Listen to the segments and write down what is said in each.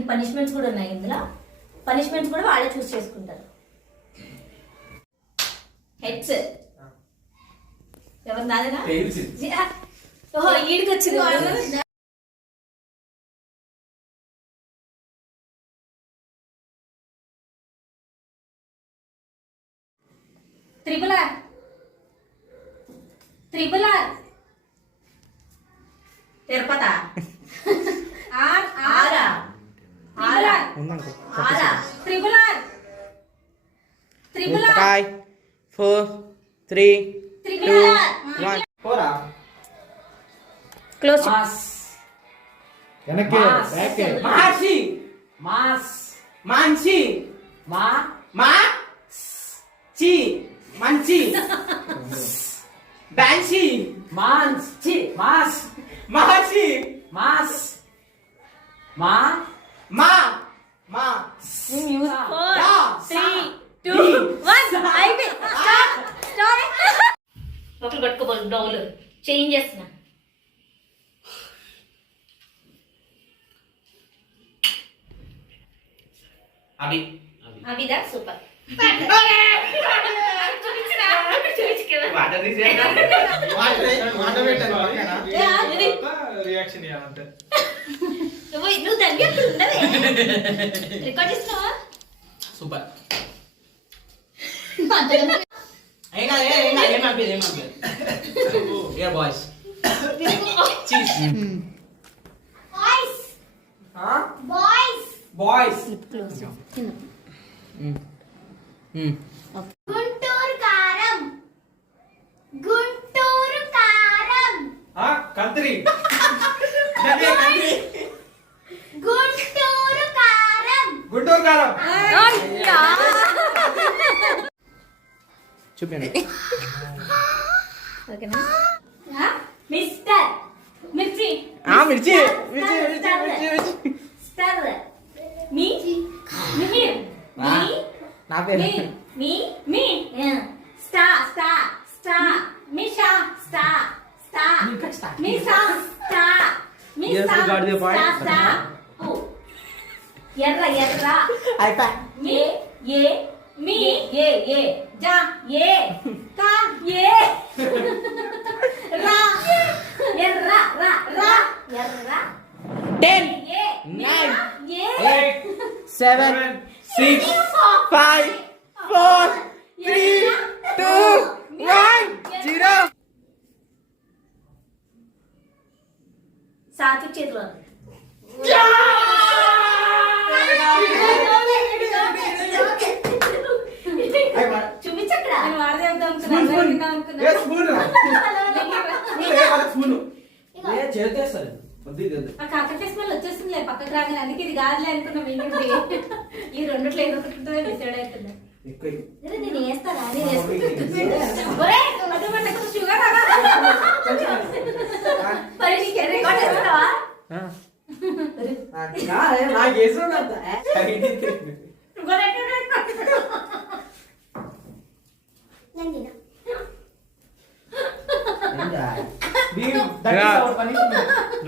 దీనికి పనిష్మెంట్స్ కూడా ఉన్నాయి. ఇందులో పనిష్మెంట్స్ కూడా వాళ్ళే చూస్ చేసుకుంటారు. హెడ్స్ ఎవరు నాదేనా? ఓహో ఈడికి వచ్చింది వాళ్ళు. త్రిపుల తిరుపత ఆరా త్రిపుల 4 3 2 1 పోరా క్లోజ్ వెనక్కి బ్యాక్ మహర్షి మాస్ మాన్సి మా మా చి మంచి డాన్సి మాన్స్ చి మాస్ మహర్షి మాస్ మా మా మా 4 3 2 1 అయిపోయింది. ఒకరు పట్టుకోబోదు డౌలు చేంజ్ చేస్తున్నా. అవిదా సూపర్. నువ్వు దగ్గర రికార్డ్ చేస్తున్నావా? సూపర్. బాయ్స్ బాయ్స్ గుంటూరు కారం కంత్రి గుంటూరు కారం చూపండి. ఓకేనా? మిస్టర్ మిర్చి మిర్చి స్టార్ మీ మిహిర్ నా పేరు మీ మీ స్టా స్టా స్టా మిషా స్టా స్టా మిషా స్టా మిషా స్టా ఎర్ర ఎర్ర అయిపా మీ ఏ మీ ఏ ఏ జా ఏ కా ఏ రా ఎర్ర రా రా ఎర్ర 10 ఏ 9 ఏ 7 6 5 4 3 2 1 0. సాతి చేతిలో చూపించక్కడ వచ్చేస్తుంది పక్కకు రాగానే. అందుకే ఇది కాదులే అనుకున్నాం. ఈ రెండుట్లో ఏదో ఒకటి డిసైడ్ అవుతుంది. నేను వేస్తారా షుగర్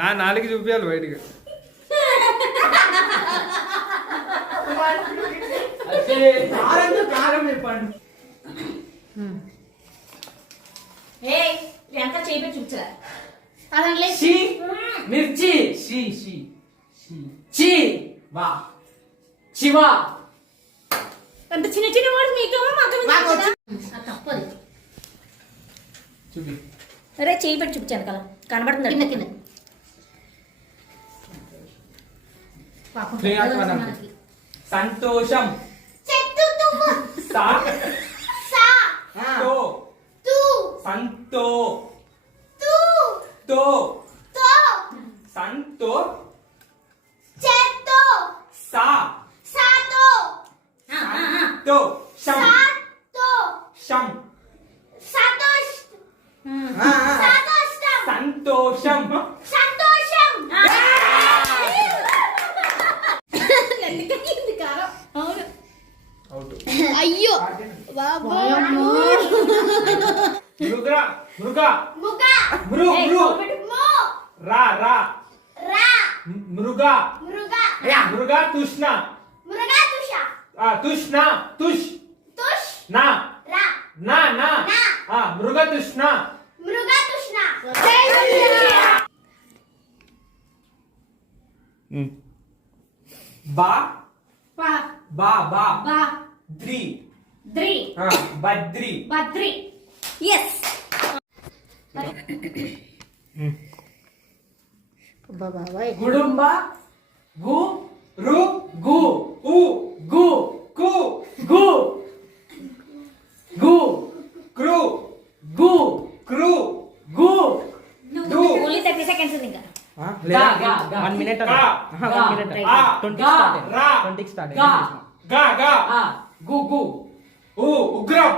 నా నాలుగు చూపించాలి బయటికి. కారం చెప్పండి. ఎంత చేపెట్టి చూపించరా? మిర్చి చి వా శివా. అంత చిన్న చిన్న వర్డ్స్ మీకేమో తప్పదు. చూపి. అరే చేపెట్టి చూపించాను కదా కనబడుతుంది కింద కింద. సంతోషం సంతో తో సంతో సా తో శం శం సంతోషం అయ్యో మృగ రా రా మృగ మృగా తృష్ణ తృష్ణ తుష్ నా నా మృగ తృష్ణ బా బా బా ద్రి బద్రి బద్రి ఎస్ గుడుంబ గు రు గు ఉ గు కు గు గు క్రు గు క్రు గు డు ఓన్లీ 30 సెకండ్స్ ఉంది ఇంకా గా గా 1 minute గా 1 minute ఆ 20 గా start రా 20 start గా గా గు గు ఉ ఉగ్రం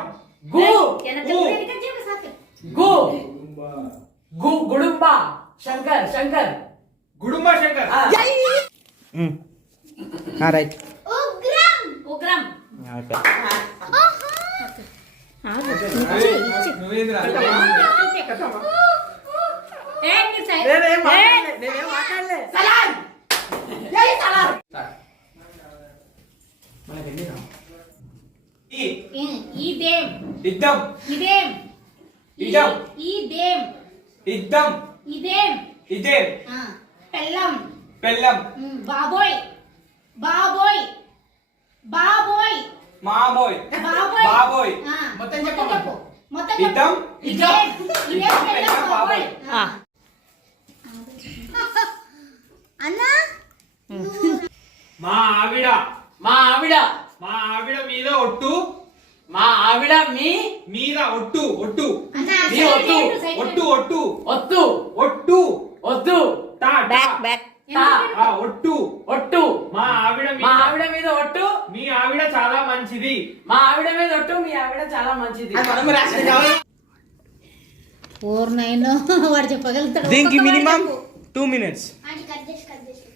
గు వెనక చెప్పు సాకి గు గు గుడుంబ శంకర్ శంకర్ గుడుంబ శంకర్ రైట్ ఉగ్రం నువ్వేంద్ర నేనేం మాట్లాడలే సలాం జై సలాం మనకి ఎన్ని రా ఇదేం ఇద్దం ఇదేం ఇదం ఇదేం ఇద్దం ఇదేం ఇదే పెళ్ళం పెళ్ళం బాబోయ్ బాబోయ్ బాబోయ్ మాబోయ్ బాబోయ్ బాబోయ్ మొత్తం చెప్పు. మొత్తం ఇద్దం ఇదేం ఇదేం పెళ్ళం, పెళ్ళం బాబోయ్ అన్నా మా ఆవిడ మా ఆవిడ మా ఆవిడ మీద ఒట్టు మా ఆవిడ మీ మీద ఒట్టు ఒట్టు మీ ఒట్టు ఒట్టు ఒట్టు ఒత్తు ఒట్టు ఒత్తు టా బ్యాక్ బ్యాక్ తా ఒట్టు ఒట్టు మా ఆవిడ మా మీద ఆవిడ మీద ఒట్టు మీ ఆవిడ చాలా మంచిది మా ఆవిడ మీద ఒట్టు మీ ఆవిడ చాలా మంచిది ఫోర్ నైన్ వాడు చెప్పగలుగుతాడు దీనికి మినిమం 2 minutes. అది కట్ చేసి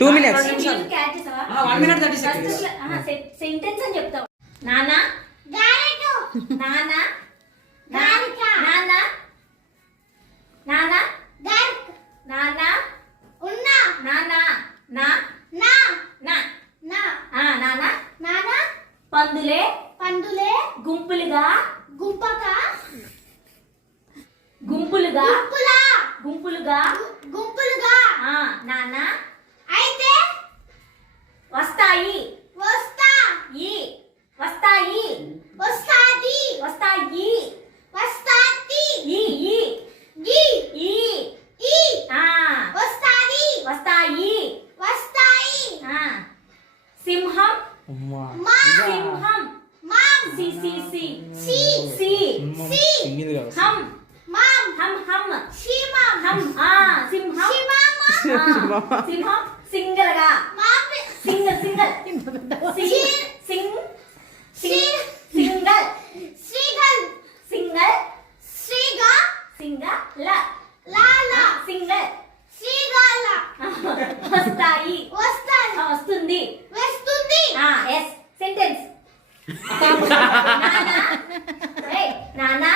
2 minutes. క్యాచ్ చేసావా 1 minute 30 seconds. సెంటెన్స్ అని చెప్తావు నానా గారెటు నానా గారిక నానా నానా గారిక నానా ఉన్నా నానా నా నా నా నా నానా నానా పందులే పందులే గుంపులుగా గుంపక గుంపులుగా గుంపులా గుంపులుగా గుంపులుగా నానా అయితే వస్తాయి వస్తా ఈ వస్తాయి వస్తాది వస్తాయి వస్తాది ఈ ఈ గి ఈ ఈ ఆ వస్తాది వస్తాయి వస్తాయి సింహం మా సింహం మామ్ సి సి సి సి సి సి హం మామ్ హం హం షిమామ్ హం సింహం షిమామా సింహం సింగల్ గా మామ్ సింగల్ సింగల్ సింగ్ సింగ్ సింగల్ శ్రీగల్ సింగల్ శ్రీగా సింగల్ లాల సింగల్ శ్రీగాల వస్తాయి వస్తాయి వస్తుంది వస్తుంది ఎస్ సెంటెన్స్ నానా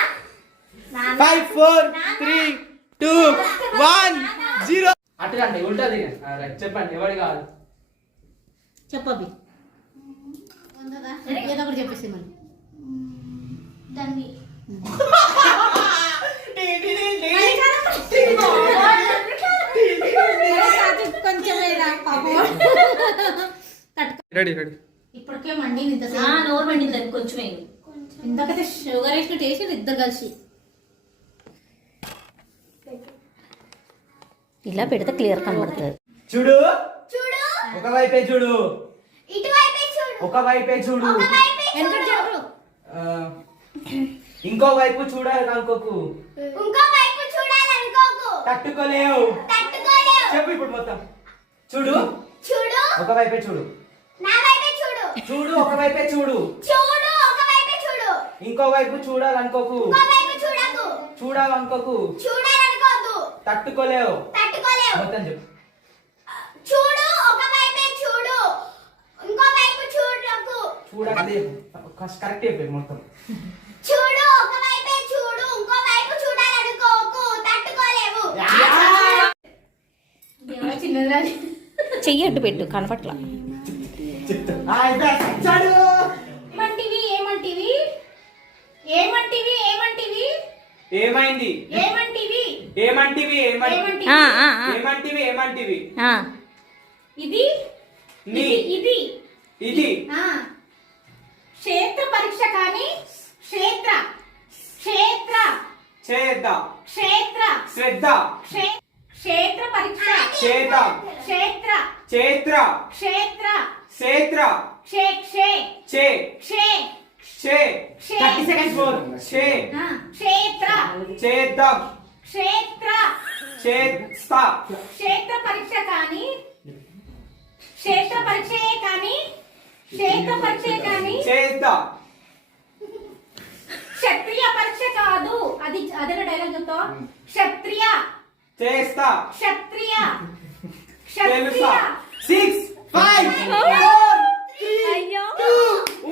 నానా 5 4 3 2 1 0. అటు రండి ఉంటుంది చెప్పండి ఎవరు కాదు చెప్పబి ఏదో ఒకటి చెప్పేసి మళ్ళీ దాన్ని కొంచెం రెడీ రెడీ ఇప్పటికే మండి ఇంత నోరు మండిందని కొంచెం ఇందాకైతే షుగర్ వేసినట్టు వేసి ఇద్దరు కలిసి ఇలా పెడితే క్లియర్ కనబడుతుంది చూడు చూడు ఒకవైపే చూడు ఇటువైపే చూడు ఒకవైపే చూడు ఒకవైపే చూడు ఇంకో వైపు చూడాలనుకోకు ఇంకో వైపు చూడాలనుకోకు తట్టుకోలేవు తట్టుకోలేవు చెప్పు ఇప్పుడు మొత్తం చూడు చూడు ఒకవైపే చూడు నా వైపే చూడు చూడు ఒకవైపే చూడు చూడు ఒకవైపే చూడు ఇంకో వైపు చూడాలనుకోకు ఇంకో వైపు చూడకు చూడాలనుకోకు చూడాలనుకోవద్దు తట్టుకోలేవు తట్టుకోలేవు మొత్తం చెప్పు చూడు ఒకవైపే చూడు ఇంకో వైపు చూడకు చూడలేదు కరెక్ట్ చెప్పే మొత్తం చూడు ఒకవైపే చూడు ఇంకో వైపు చూడాలనుకోకు తట్టుకోలేవు చిన్నది చెయ్యి అడ్డు పెట్టు కనపట్ల. ఏమంటివి ఏమంటివి ఏమంటివి ఏమంటివి ఏమైంది ఏమంటివి ఏమంటివి ఏమంటివి ఆ, ఆ, ఆ. ఏమంటివి ఏమంటివి ఆ. ఇది నీ ఇది ఇది ఆ. క్షేత్ర పరీక్ష కానీ క్షేత్ర క్షేత్ర చేద్ద క్షేత్ర శ్రద్ధ క్షేత్ర పరీక్ష చేత క్షేత్ర చేత్ర క్షేత్ర క్షేత్ర క్షే క్షే చే క్షే క్షే 30 seconds more. క్షే ఆ. క్షేత్ర చేద్దాం క్షేత్ర చేస్తా క్షేత్ర పరీక్ష కానీ క్షేత్ర పరీక్షయే కానీ క్షేత్ర పరీక్షే కానీ చేద్దా క్షత్రియ పరీక్ష కాదు. అది అదే డైలాగ్ చెప్తావా? క్షత్రియ చేస్తా క్షత్రియ తెలుసా క్షత్రియ 6, 5, 4, 3, అయ్యో 2,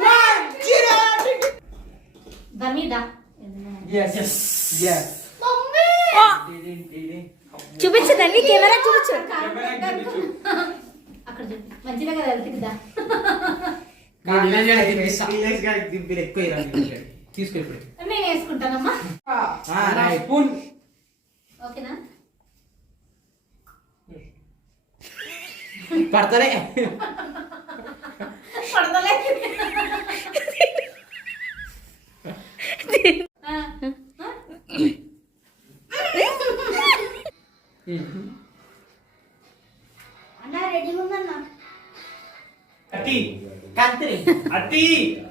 1, 0. దాని మీద Yes. Yes. చూపించదండి కెమెరా చూపించు. అక్కడ చెప్పు. మంచిదే కదా వెళ్తుందా? విలేజ్ గారికి దింపిలు ఎక్కువ ఇవ్వాలి. తీసుకెళ్ళి నేను వేసుకుంటానమ్మా. స్పూన్ ఓకేనా? పడతలే పడతలే. ఆ. అన్న రెడీ ఉందన్న. అతి కంత్రి అతి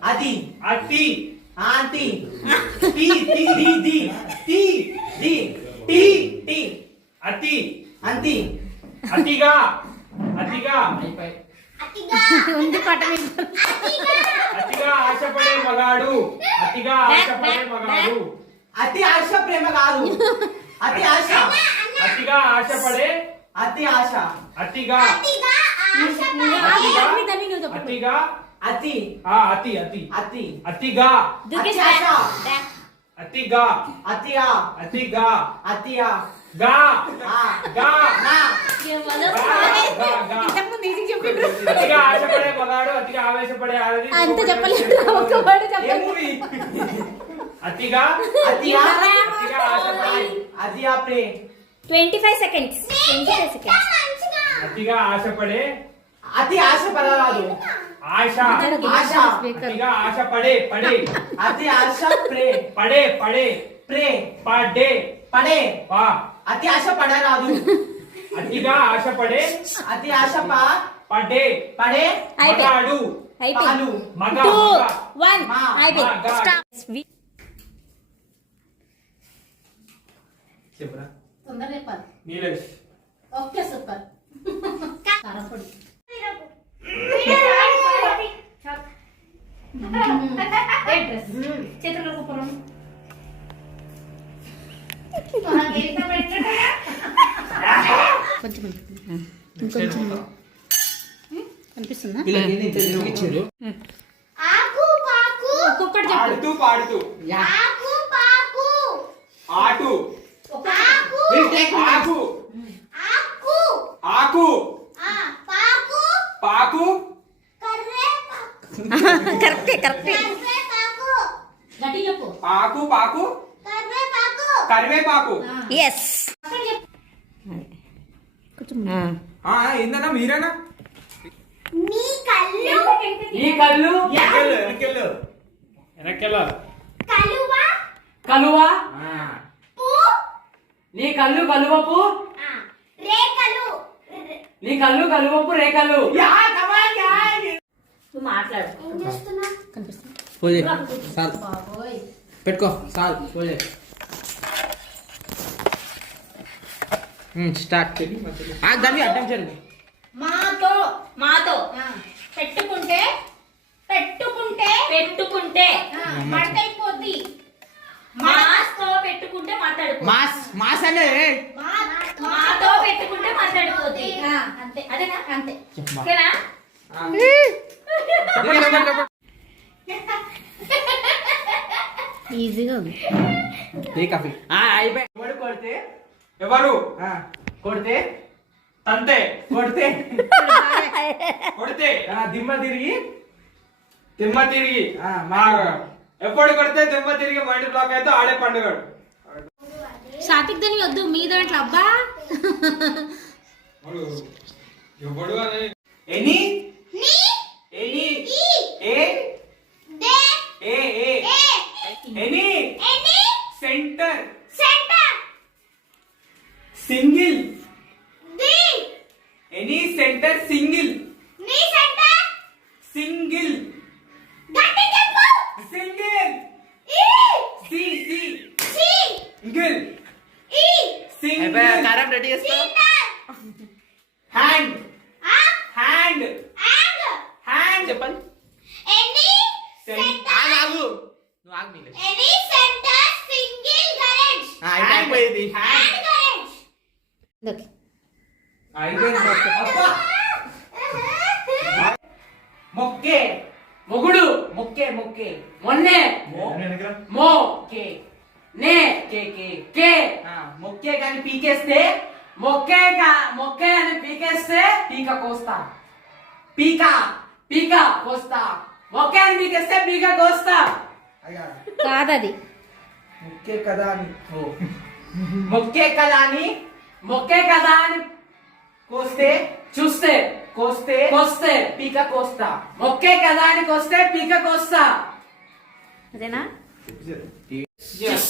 అది అతి ఆంటీ టీ టీ ది ది టి ది టి టి అతి అంతి అతిగా అతిగా అతిగా ఉంది పట మీద. అతిగా ఆశపడే మగాడు అతిగా ఆశపడే మగాడు అతి ఆశ ప్రేమ కాదు అతి ఆశ అతిగా ఆశపడే అతి ఆశ అతిగా అతిగా ఆశ అతిగా అతి అతి అతి అతి అతిగా దుర్గేష్ అత్యాశ. బ్యాక్. అతిగా అతియా అతిగా అతియా గా ఆ గా నా ఇంతకుముందు ఈజీ చెప్పిండ్రు. అతిగా ఆశపడే మగాడు అతిగా ఆవేశపడే ఆడది అంత చెప్పలేదు ఒక వర్డ్ ఏ చెప్పలేదు. మూవీ అతిగా అతియా అతిగా ఆశపడే అతియా ప్రే 25 seconds. 25 seconds. మంచిగా అతిగా ఆశపడే అతి ఆశ పడరాదు ఆశ ఆశ అతిగా ఆశపడే పడే అతి ఆశ ప్రే పడే పడే ప్రే పడే పడే వా అతి ఆశ పడరాదు అతిగా ఆశపడే అతి ఆశ పడే పడే అయిపోయి. మగాడు అయిపోయింది. పాలు మగ 2 మగ 1 మా. అయిపోయింది. మా. స్టాప్. చెప్పరా తొందరగా చెప్పాలి. Nilesh okay super. కారపొడి. ఏ డ్రెస్? చేతులు కప్పుకోరం. కొంచెం ఇంకొంచెం కనిపిస్తుందా? ఇచ్చారు ఆకు పాకు ఒక్కొక్కటి చెప్పు. ఆడుతూ పాడుతూ ఆకు పాకు ఆటు ఆకు ఆకు ఆకు ఆకు ఆ పాకు పాకు కర్రేపాకు కరెక్టే కరెక్టే. కర్రేపాకు గట్టి చెప్పు. ఆకు పాకు కర్రేపాకు కరివేపాకు ఎస్. అక్కడ చెప్పు. కొంచెం ఏందన్నా మీరేనా నీ కళ్ళు ఈ కళ్ళు వెనకెళ్ళు కలువ కలువా పూ నీ కళ్ళు కలువపు ఆ రేఖలు నీ కళ్ళు కలువపు రేఖలు నువ్వు మాట్లాడు. ఏం చేస్తున్నా కనిపిస్తుంది. పోజే సాల్ బాబోయ్. పెట్టుకో సాల్ పోజే స్టార్ట్ దాన్ని అర్థం చేయండి మాతో మాతో పెట్టుకుంటే పెట్టుకుంటే పెట్టుకుంటే మాట్లాడిపోద్ది. మాతో పెట్టుకుంటే మాట్లాడుకో. మాస్ మాస్ అనేది మాతో పెట్టుకుంటే మాట్లాడుకోద్ది. అంతే అదేనా? అంతే చెప్పమ్మా. ఓకేనా? ఈజీగా ఉంది. కాఫీ అయిపోయి ఎవడు కొడితే ఎవరు కొడితే తంతే కొడితే కొడితే దిమ్మ తిరిగి దిమ్మ తిరిగి మా ఎప్పుడు కొడితే దిమ్మ తిరిగి మైండ్ బ్లాక్ అయితే ఆడే పండుగడు సాత్విక్ దాని వద్దు మీ దాంట్లో అబ్బా ఎవడు అని ఎనీ నీ ఎనీ ఈ ఏ దే ఏ ఏ ఏ any any centre centre single ది ఎనీ సెంటర్ సింగిల్ నీ సెంటర్ సింగిల్ గట్టి చెప్పు సింగిల్ ఈ సి సి సి సింగిల్ ఈ సింగిల్ కారం రెడీ చేసుకో సెంటర్ హ్యాండ్ ఆ హ్యాండ్ అండ్ హ్యాండ్ చెప్పండి ఎనీ సెంటర్ ఆగు నువ్వు ఆగు నీళ్ళు ఎనీ సెంటర్ సింగిల్ గరేజ్ అయిపోయింది అండ్ గరేజ్ ఇదొక. మొక్కే మొగుడు మొక్కే మొక్కే మొన్నే మో కే నే కే కే కే మొక్కే కానీ పీకేస్తే మొక్కే అని పీకేస్తే పీక కోస్తా పీక పీక కోస్తా మొక్కే అని పీకేస్తే పీక కోస్తా కాదది మొక్కే కదా అని మొక్కే కదా అని మొక్కే కదా అని కోస్తే చూస్తే కోస్తే కోస్తే పీక కోస్తా మొక్కే కదా అని కోస్తే పీక కోస్తా అదేనా Yes.